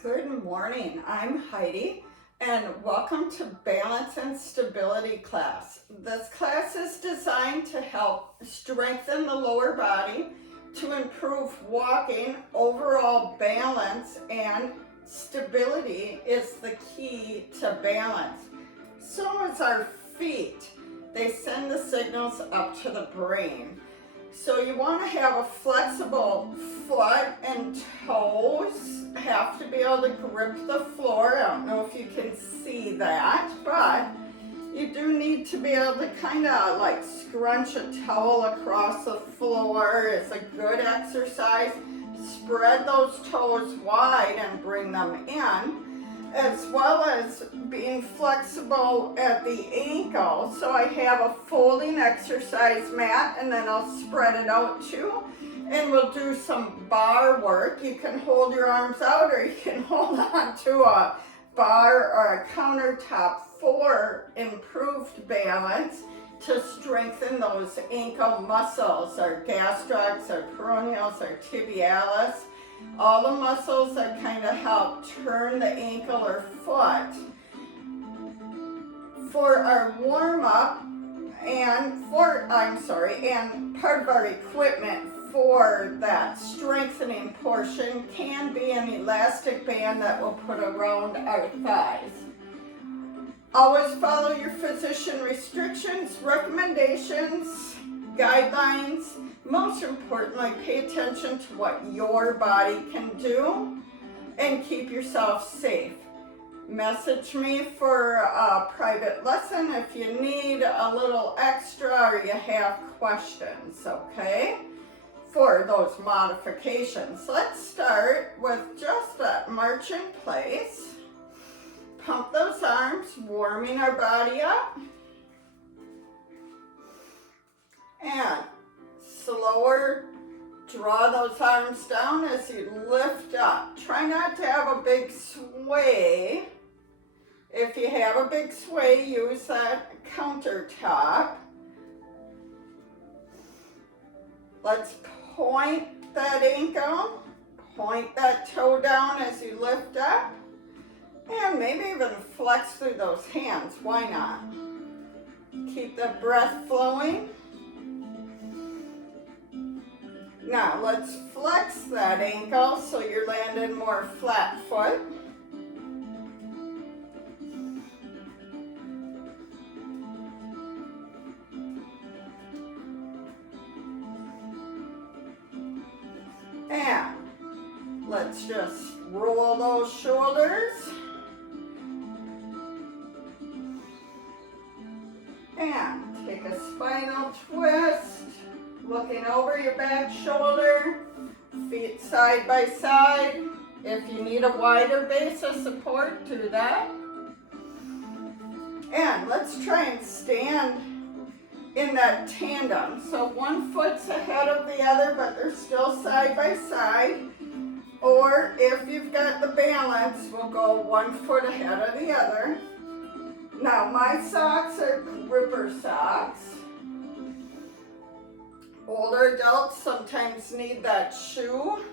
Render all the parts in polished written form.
Good morning, I'm Heidi and welcome to Balance and Stability class. This class is designed to help strengthen the lower body, to improve walking, overall balance, and stability is the key to balance. So is our feet. They send the signals up to the brain. So you want to have a flexible foot and toes, have to be able to grip the floor. I don't know if you can see that, but you do need to be able to kind of like scrunch a towel across the floor. It's a good exercise. Spread those toes wide and bring them in, as well as being flexible at the ankle. So I have a folding exercise mat and then I'll spread it out too. And we'll do some bar work. You can hold your arms out or you can hold on to a bar or a countertop for improved balance to strengthen those ankle muscles, our gastrocs, our peroneals, our tibialis. All the muscles that kind of help turn the ankle or foot. For our warm-up and part of our equipment for that strengthening portion can be an elastic band that we'll put around our thighs. Always follow your physician restrictions, recommendations, guidelines. Most importantly, pay attention to what your body can do and keep yourself safe. Message me for a private lesson if you need a little extra or you have questions, okay? For those modifications. Let's start with just that march in place. Pump those arms, warming our body up. And slower, draw those arms down as you lift up. Try not to have a big sway. If you have a big sway, use that countertop. Let's point that ankle, point that toe down as you lift up, and maybe even flex through those hands. Why not? Keep the breath flowing. Now let's flex that ankle so you're landing more flat foot. And let's just roll those shoulders. And take a spinal twist. Looking over your back shoulder, feet side by side. If you need a wider base of support, do that. And let's try and stand in that tandem. So one foot's ahead of the other, but they're still side by side. Or if you've got the balance, we'll go 1 foot ahead of the other. Now my socks are gripper socks. Older adults sometimes need that shoe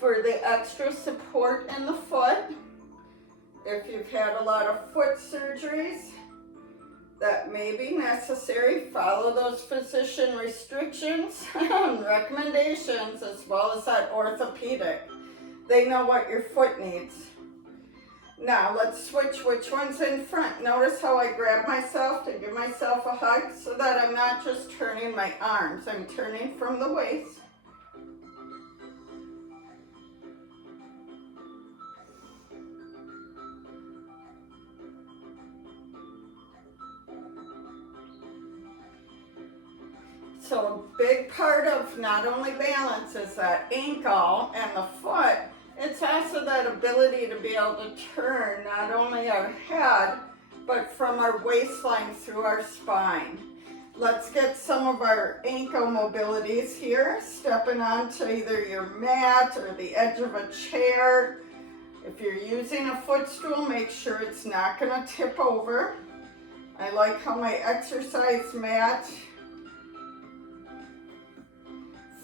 for the extra support in the foot. If you've had a lot of foot surgeries, that may be necessary. Follow those physician restrictions and recommendations, as well as that orthopedic. They know what your foot needs. Now let's switch which one's in front. Notice how I grab myself to give myself a hug so that I'm not just turning my arms. I'm turning from the waist. So a big part of not only balance is that ankle and the foot. It's also that ability to be able to turn not only our head, but from our waistline through our spine. Let's get some of our ankle mobilities here, stepping onto either your mat or the edge of a chair. If you're using a footstool, make sure it's not going to tip over. I like how my exercise mat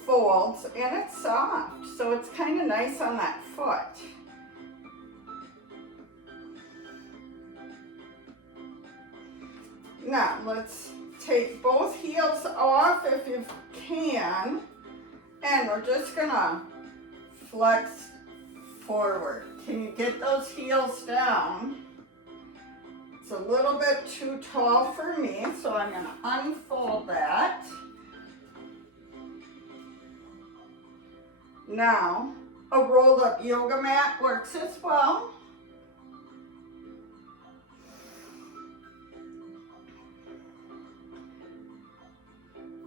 folds and it's soft, so it's kind of nice on that foot. Now let's take both heels off if you can, and we're just gonna flex forward. Can you get those heels down? It's a little bit too tall for me, so I'm gonna unfold that. Now, a rolled up yoga mat works as well.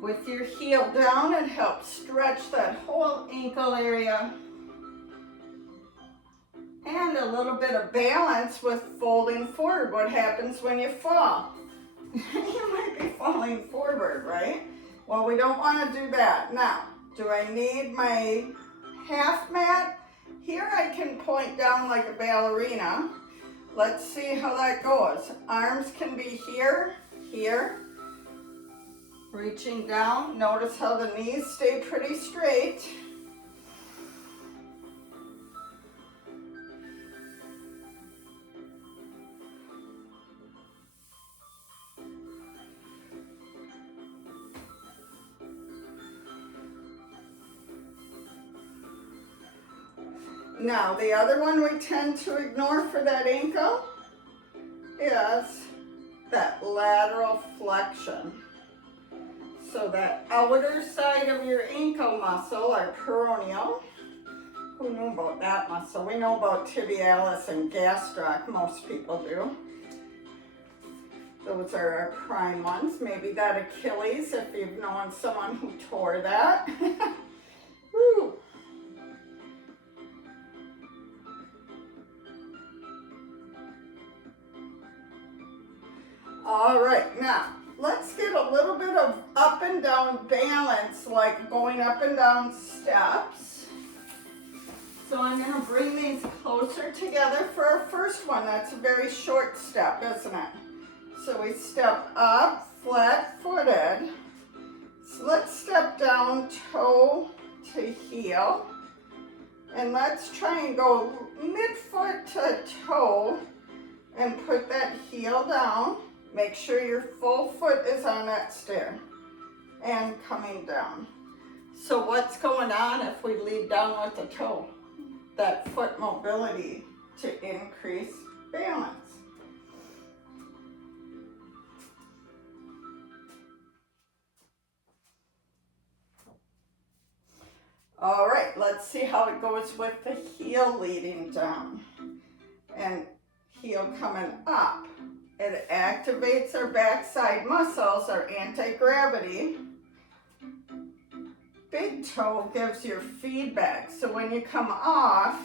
With your heel down, it helps stretch that whole ankle area. And a little bit of balance with folding forward. What happens when you fall? You might be falling forward, right? Well, we don't want to do that. Now, do I need my half mat? Here I can point down like a ballerina. Let's see how that goes. Arms can be here, here. Reaching down. Notice how the knees stay pretty straight. Now, the other one we tend to ignore for that ankle is that lateral flexion. So that outer side of your ankle muscle, our peroneal. Who knew about that muscle? We know about tibialis and gastroc, most people do. Those are our prime ones. Maybe that Achilles, if you've known someone who tore that. Woo. All right, now let's get a little bit of up and down balance, like going up and down steps. So I'm going to bring these closer together for our first one. That's a very short step, isn't it? So we step up, flat-footed. So let's step down toe to heel. And let's try and go mid-foot to toe and put that heel down. Make sure your full foot is on that stair and coming down. So what's going on if we lead down with the toe? That foot mobility to increase balance. All right, let's see how it goes with the heel leading down and heel coming up. It activates our backside muscles, our anti-gravity. Big toe gives your feedback. So when you come off,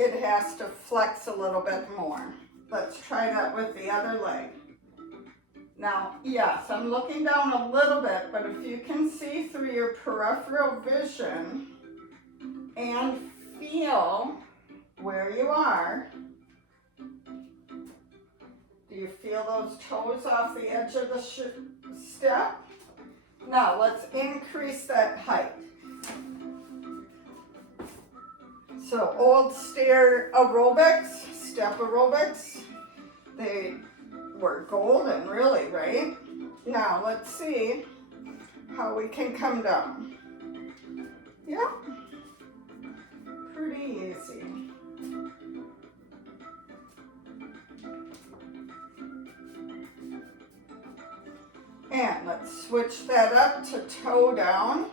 it has to flex a little bit more. Let's try that with the other leg. Now, yes, I'm looking down a little bit, but if you can see through your peripheral vision and feel where you are. Do you feel those toes off the edge of the step? Now let's increase that height. So old stair aerobics, step aerobics, they were golden really, right? Now let's see how we can come down. Yep. Pretty easy. And let's switch that up to toe down.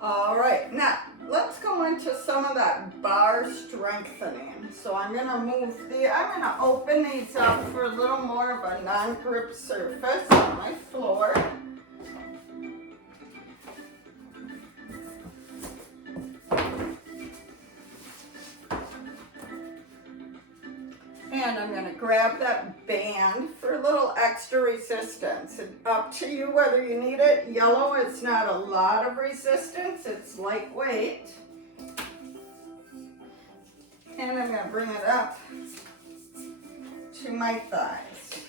All right, now let's go into some of that bar strengthening. So I'm gonna open these up for a little more of a non-grip surface on my floor. And I'm gonna grab that band for a little extra resistance. It's up to you whether you need it. Yellow is not a lot of resistance, it's lightweight. And I'm gonna bring it up to my thighs.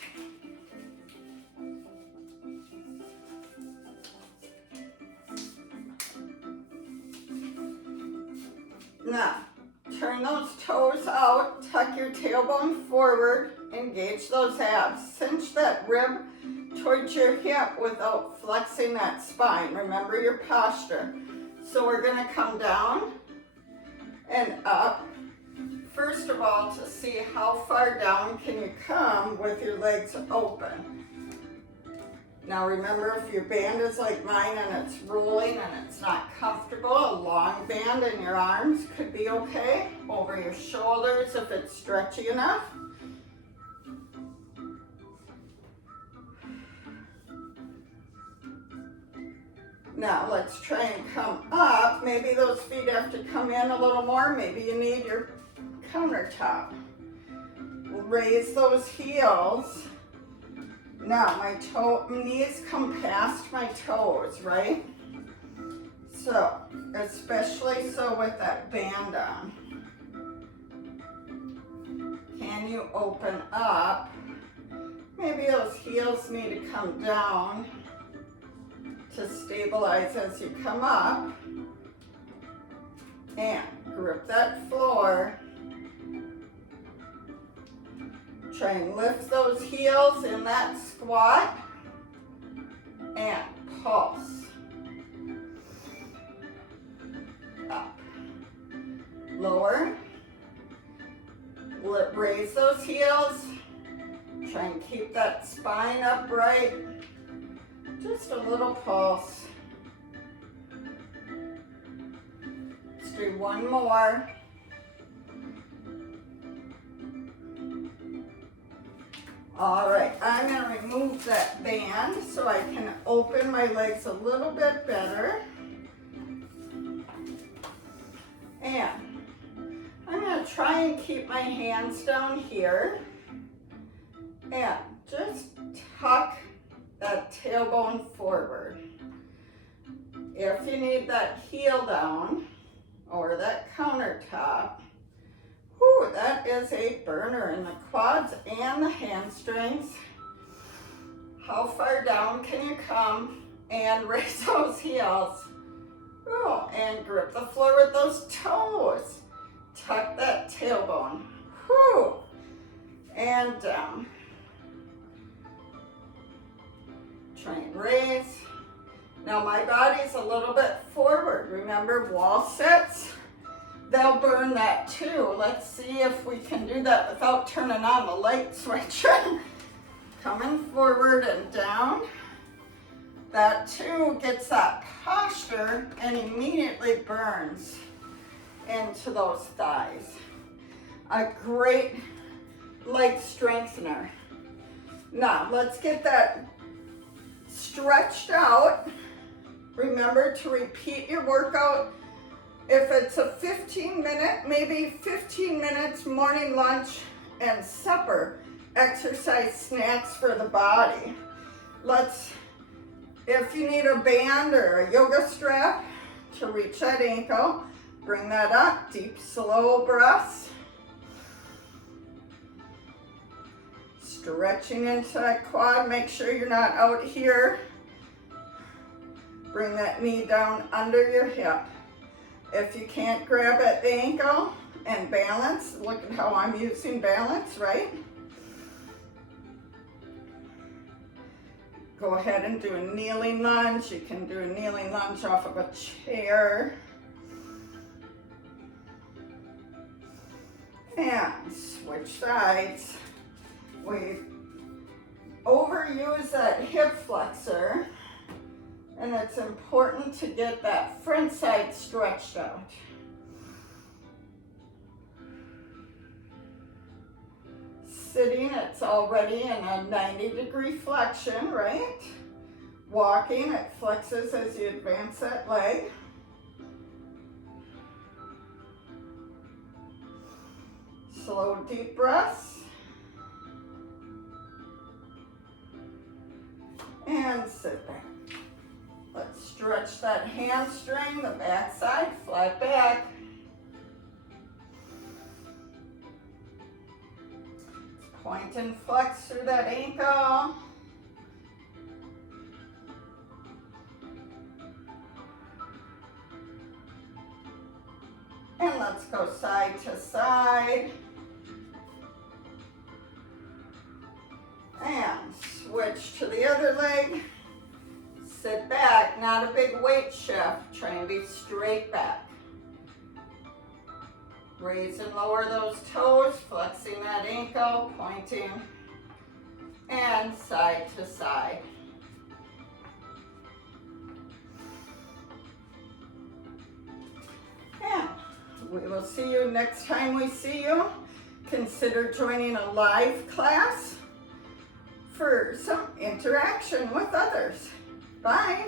Now, turn those toes out, tuck your tailbone forward, engage those abs. Cinch that rib towards your hip without flexing that spine. Remember your posture. So we're gonna come down and up. First of all, to see how far down can you come with your legs open. Now remember, if your band is like mine and it's rolling and it's not comfortable, a long band in your arms could be okay. Over your shoulders if it's stretchy enough. Now let's try and come up. Maybe those feet have to come in a little more. Maybe you need your countertop. We'll raise those heels. Now my knees come past my toes, right? So, especially so with that band on. Can you open up? Maybe those heels need to come down to stabilize as you come up. And grip that floor. Try and lift those heels in that squat and pulse. Up. Lower. Raise those heels. Try and keep that spine upright. Just a little pulse. Let's do one more. All right, I'm gonna remove that band so I can open my legs a little bit better. And I'm gonna try and keep my hands down here and just tuck that tailbone forward. If you need that heel down or that countertop, whew, that is a burner in the quads and the hamstrings. How far down can you come? And raise those heels. Ooh, and grip the floor with those toes. Tuck that tailbone. Whew. And down. Try and raise. Now my body's a little bit forward. Remember wall sits? They'll burn that too. Let's see if we can do that without turning on the light switch. Coming forward and down. That too gets that posture and immediately burns into those thighs. A great leg strengthener. Now let's get that stretched out. Remember to repeat your workout. If it's a 15-minute, maybe 15 minutes morning lunch and supper exercise snacks for the body. If you need a band or a yoga strap to reach that ankle, bring that up, deep, slow breaths. Stretching into that quad, make sure you're not out here. Bring that knee down under your hip. If you can't grab at the ankle and balance, look at how I'm using balance, right? Go ahead and do a kneeling lunge. You can do a kneeling lunge off of a chair. And switch sides. We overuse that hip flexor. And it's important to get that front side stretched out. Sitting, it's already in a 90-degree flexion, right? Walking, it flexes as you advance that leg. Slow, deep breaths. and sit back. Let's stretch that hamstring, the back side, flat back. Point and flex through that ankle. And let's go side to side. And switch to the other leg. Sit back, not a big weight shift. Try and be straight back. Raise and lower those toes, flexing that ankle, pointing, and side to side. And we will see you next time we see you. Consider joining a live class for some interaction with others. Bye.